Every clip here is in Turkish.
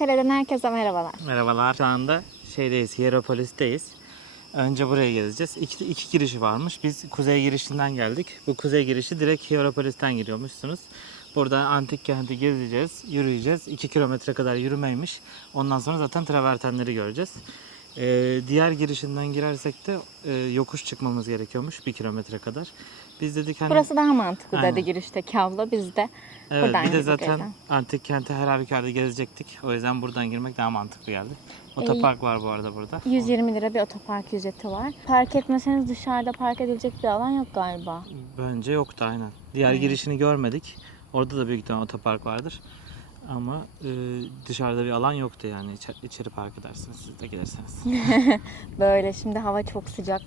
Pamukkale'den herkese merhabalar. Merhabalar. Şu anda şeydeyiz, Hieropolis'teyiz. Önce buraya gezeceğiz. İki, iki girişi varmış. Biz kuzey girişinden geldik. Bu kuzey girişi direkt Hieropolis'ten giriyormuşsunuz. Burada antik kenti gezeceğiz, yürüyeceğiz. 2 kilometre kadar yürümeymiş. Ondan sonra zaten travertenleri göreceğiz. Ee, diğer girişinden girersek de e, yokuş çıkmamız gerekiyormuş 1 kilometre kadar. Biz dedik hani... Burası daha mantıklı Aynen. dedi girişteki abla. Biz de Evet, Buradan bir de zaten zaten. antik kenti her halükarda gezecektik. O yüzden buradan girmek daha mantıklı geldi. Otopark var bu arada burada. 120 lira bir otopark ücreti var. Park etmeseniz dışarıda park edilecek bir alan yok galiba. Bence yoktu aynen. Diğer girişini görmedik. Orada da büyük ihtimalle otopark vardır. Ama e, dışarıda bir alan yoktu yani. İçeri, içeri park edersiniz siz de gelirseniz. Böyle şimdi hava çok sıcak.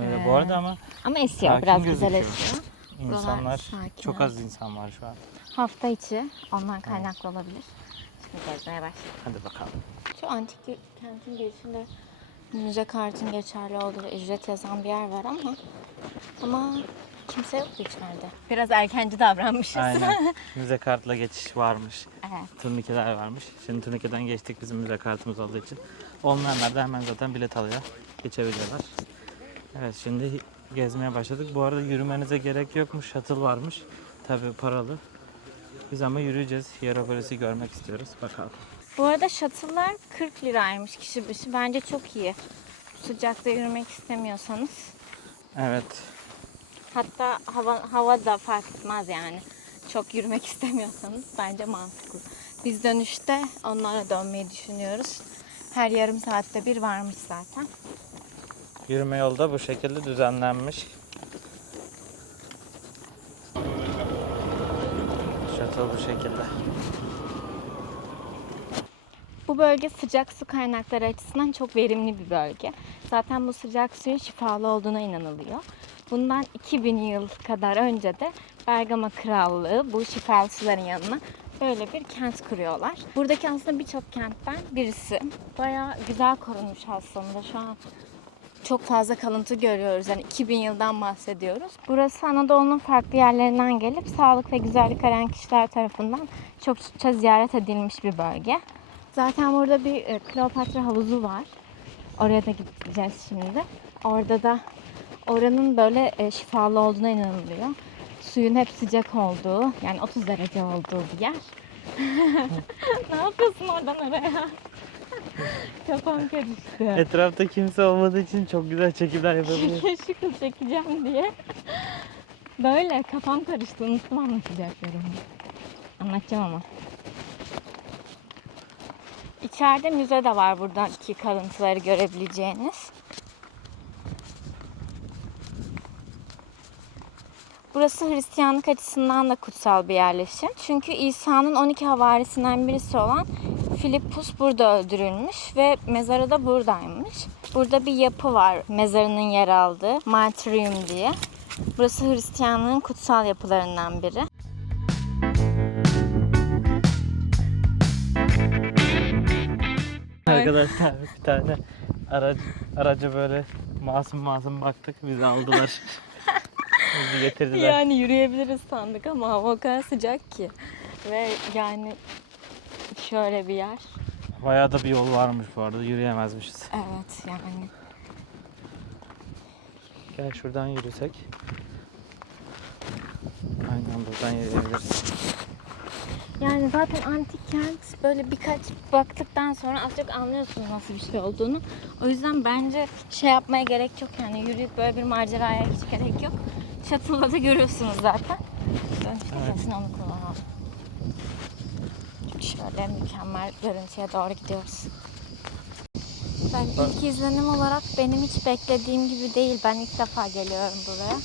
Öyle bu arada ama Ama esiyor Sakin biraz güzel gözüküyor. esiyor. insanlar sakin, çok az insan var şu an. Hafta içi ondan kaynaklı olabilir. Şimdi gezmeye başlayalım. Hadi bakalım. Şu antik kentin girişinde müze kartın geçerli olduğu ücret yazan bir yer var ama ama kimse yok içeride. Biraz erkenci davranmışız. Aynen. müze kartla geçiş varmış. evet. Turnikeler varmış. Şimdi turnikeden geçtik bizim müze kartımız olduğu için. Olmayanlar da hemen zaten bilet alıyor. Geçebiliyorlar. Evet şimdi gezmeye başladık. Bu arada yürümenize gerek yokmuş. Shuttle varmış. Tabii paralı. Biz ama yürüyeceğiz. Hieropolis'i görmek istiyoruz. Bakalım. Bu arada shuttle'lar 40 liraymış kişi başı. Bence çok iyi. Sıcakta yürümek istemiyorsanız. Evet. Hatta hava, hava da fark etmez yani. Çok yürümek istemiyorsanız bence mantıklı. Biz dönüşte onlara dönmeyi düşünüyoruz. Her yarım saatte bir varmış zaten. Yürüme yolu da bu şekilde düzenlenmiş. Shuttle bu şekilde. Bu bölge sıcak su kaynakları açısından çok verimli bir bölge. Zaten bu sıcak suyun şifalı olduğuna inanılıyor. Bundan 2000 yıl kadar önce de Bergama Krallığı bu şifalı suların yanına böyle bir kent kuruyorlar. Buradaki aslında birçok kentten birisi. Bayağı güzel korunmuş aslında şu an. Çok fazla kalıntı görüyoruz. Yani 2000 yıldan bahsediyoruz. Burası Anadolu'nun farklı yerlerinden gelip sağlık ve güzellik arayan kişiler tarafından çokça ziyaret edilmiş bir bölge. Zaten burada bir e, Kleopatra havuzu var. Oraya da gideceğiz şimdi. Orada da oranın böyle e, şifalı olduğuna inanılıyor. Suyun hep sıcak olduğu, yani 30 derece olduğu bir yer. ne yapıyorsun oradan oraya? Kafam karıştı. Etrafta kimse olmadığı için çok güzel çekimler yapabiliyoruz. Şıkıl çekeceğim diye. Böyle kafam karıştı. Unuttum anlatacaklarımı. Anlatacağım ama. İçeride müze de var buradaki kalıntıları görebileceğiniz. Burası Hristiyanlık açısından da kutsal bir yerleşim. Çünkü İsa'nın 12 havarisinden birisi olan Filippus burada öldürülmüş ve mezarı da buradaymış. Burada bir yapı var mezarının yer aldığı Martyrium diye. Burası Hristiyanlığın kutsal yapılarından biri. Arkadaşlar bir tane aracı, araca böyle masum masum baktık. Bizi aldılar. Bizi getirdiler. Yani yürüyebiliriz sandık ama hava o kadar sıcak ki. Ve yani şöyle bir yer. Bayağı da bir yol varmış bu arada. Yürüyemezmişiz. Evet yani. Gel şuradan yürüsek. Aynen buradan yürüyebiliriz. Yani zaten antik kent böyle birkaç baktıktan sonra az çok anlıyorsunuz nasıl bir şey olduğunu. O yüzden bence şey yapmaya gerek yok yani yürüyüp böyle bir maceraya hiç gerek yok. Shuttle'da da görüyorsunuz zaten. Dönüşte Evet. kesin onu kullanalım. Şöyle mükemmel görüntüye doğru gidiyoruz. Ben ilk izlenim olarak benim hiç beklediğim gibi değil. Ben ilk defa geliyorum buraya.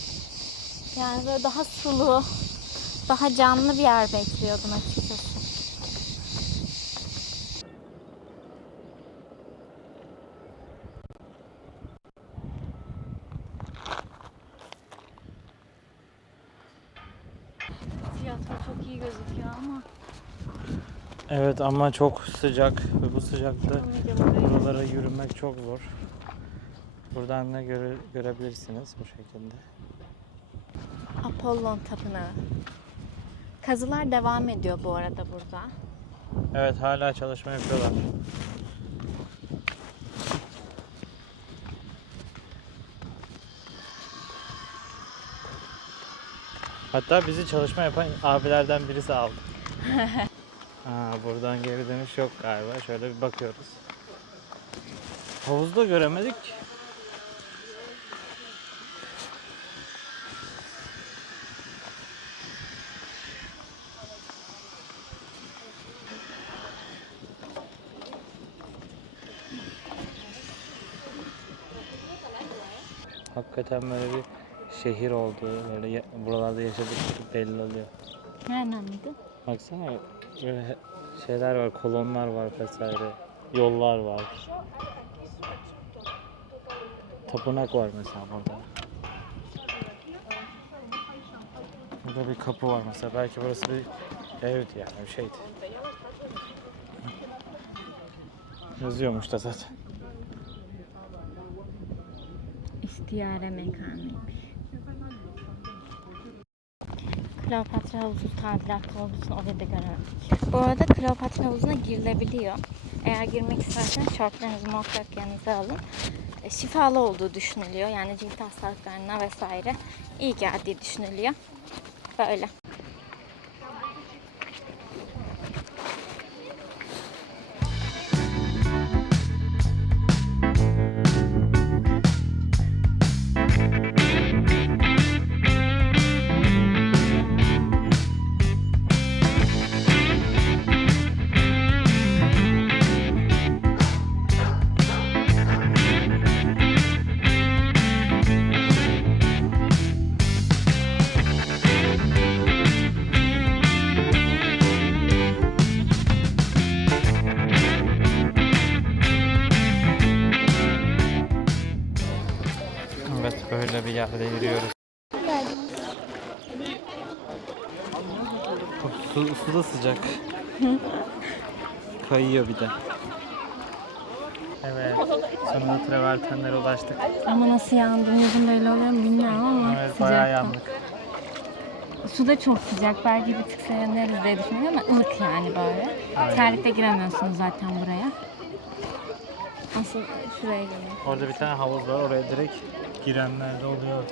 Yani böyle daha sulu, daha canlı bir yer bekliyordum açıkçası. Tiyatro çok iyi gözüküyor ama Evet ama çok sıcak ve bu sıcakta buralara yürümek çok zor. Buradan ne göre, görebilirsiniz bu şekilde. Apollon Tapınağı. Kazılar devam ediyor bu arada burada. Evet hala çalışma yapıyorlar. Hatta bizi çalışma yapan abilerden birisi aldı. ha, buradan geri dönüş yok galiba. Şöyle bir bakıyoruz. Havuzda göremedik. Hakikaten böyle bir şehir olduğu, böyle ya- buralarda yaşadık belli oluyor. Nereden anladın? Baksana böyle şeyler var, kolonlar var vesaire, yollar var. Tapınak var mesela burada. Burada bir kapı var mesela. Belki burası bir evdi yani bir şeydi. Yazıyormuş da zaten. İstiyare mekanıymış. Kleopatra havuzu tadilatlı olduğu için orada da göremedik. Bu arada Kleopatra havuzuna girilebiliyor. Eğer girmek isterseniz şortlarınızı muhakkak yanınıza alın. E, Şifalı olduğu düşünülüyor. Yani cilt hastalıklarına vesaire iyi geldiği düşünülüyor. Böyle. Yerde yürüyoruz. Su, su da sıcak. Kayıyor bir de. Evet. Sonunda travertenlere ulaştık. Ama nasıl yandım yüzüm belli oluyor mu bilmiyorum ama Evet bayağı yandık. Su da çok sıcak. Belki bir tık serinleriz diye düşünüyorum ama ılık yani böyle. Aynen. Terlikle giremiyorsunuz zaten buraya. Asıl şuraya gelin. Orada bir tane havuz var. Oraya direkt girenler de oluyor.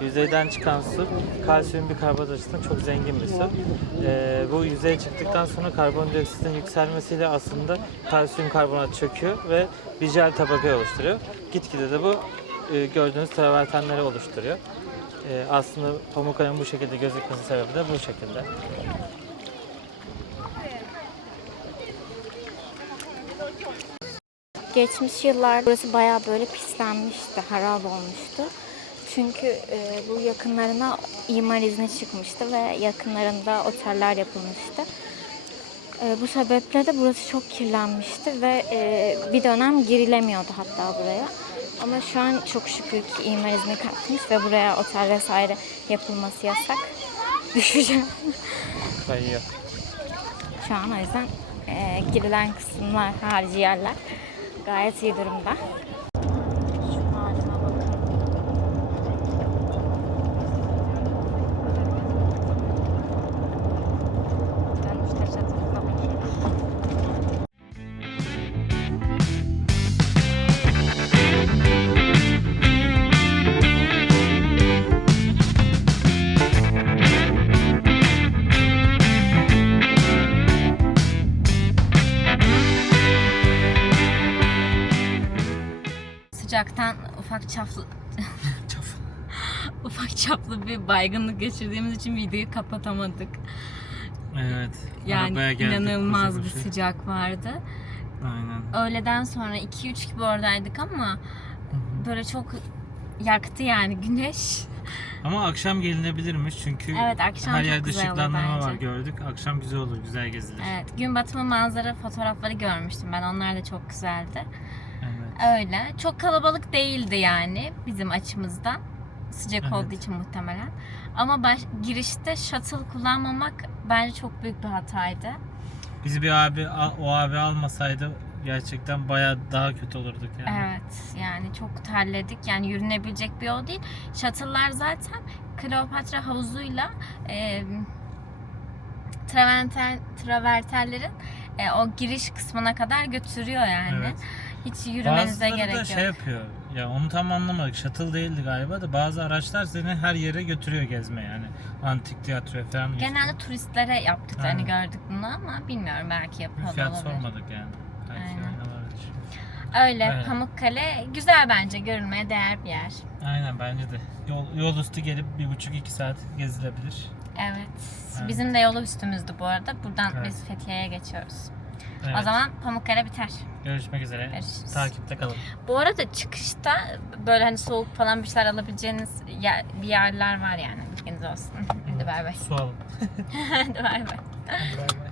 Yüzeyden çıkan su kalsiyum bikarbonat açısından çok zengin bir su. Ee, bu yüzeye çıktıktan sonra karbondioksitin yükselmesiyle aslında kalsiyum karbonat çöküyor ve bir jel tabaka oluşturuyor. Gitgide de bu e, gördüğünüz travertenleri oluşturuyor. Ee, aslında Pamukkale'nin bu şekilde gözükmesi sebebi de bu şekilde. Geçmiş yıllar burası bayağı böyle pislenmişti, harap olmuştu. Çünkü e, bu yakınlarına imar izni çıkmıştı ve yakınlarında oteller yapılmıştı. E, bu sebeple de burası çok kirlenmişti ve e, bir dönem girilemiyordu hatta buraya. Ama şu an çok şükür ki imar izni kalkmış ve buraya otel vesaire yapılması yasak. Düşeceğim. Kayıyor. Şu an o yüzden e, girilen kısımlar, harici yerler gayet iyi durumda. ufak çaplı bir baygınlık geçirdiğimiz için videoyu kapatamadık. Evet. Yani geldik, inanılmaz koşu bir koşu. sıcak vardı. Aynen. Öğleden sonra 2-3 gibi oradaydık ama böyle çok yaktı yani güneş. Ama akşam gelinebilirmiş çünkü Evet akşam her yerde ışıklandırma var gördük. Akşam güzel olur, güzel gezilir. Evet gün batımı manzara fotoğrafları görmüştüm ben onlar da çok güzeldi. Evet. Öyle. Çok kalabalık değildi yani bizim açımızdan. Sıcak Evet. olduğu için muhtemelen. Ama baş, girişte shuttle kullanmamak bence çok büyük bir hataydı. Bizi bir abi o abi almasaydı gerçekten bayağı daha kötü olurduk yani. Evet yani çok terledik. Yani yürünebilecek bir yol değil. Shuttle'lar zaten Kleopatra havuzuyla e, traverten, traverterlerin e, o giriş kısmına kadar götürüyor yani. Evet. Hiç yürümenize Bazıları gerek da yok. şey yapıyor. Ya onu tam anlamadık. Shuttle değildi galiba da bazı araçlar seni her yere götürüyor gezme yani. Antik tiyatro falan. Genelde turistlere yaptıklarını Aynen. gördük bunu ama bilmiyorum belki yapıyor fiyat olabilir. sormadık yani. Belki Aynen. öyle olabilir. Öyle Aynen. Pamukkale güzel bence görülmeye değer bir yer. Aynen bence de. Yol, yol üstü gelip bir buçuk iki saat gezilebilir. Evet. Evet. Bizim de yolu üstümüzdü bu arada. Buradan Evet. biz Fethiye'ye geçiyoruz. Evet. O zaman Pamukkale biter. Görüşmek üzere. Görüşürüz. Takipte kalın. Bu arada çıkışta böyle hani soğuk falan bir şeyler alabileceğiniz yer, bir yerler var yani. Bilginiz olsun. Hadi bay bay. Su alın. Hadi bay bay. Hadi bay bay.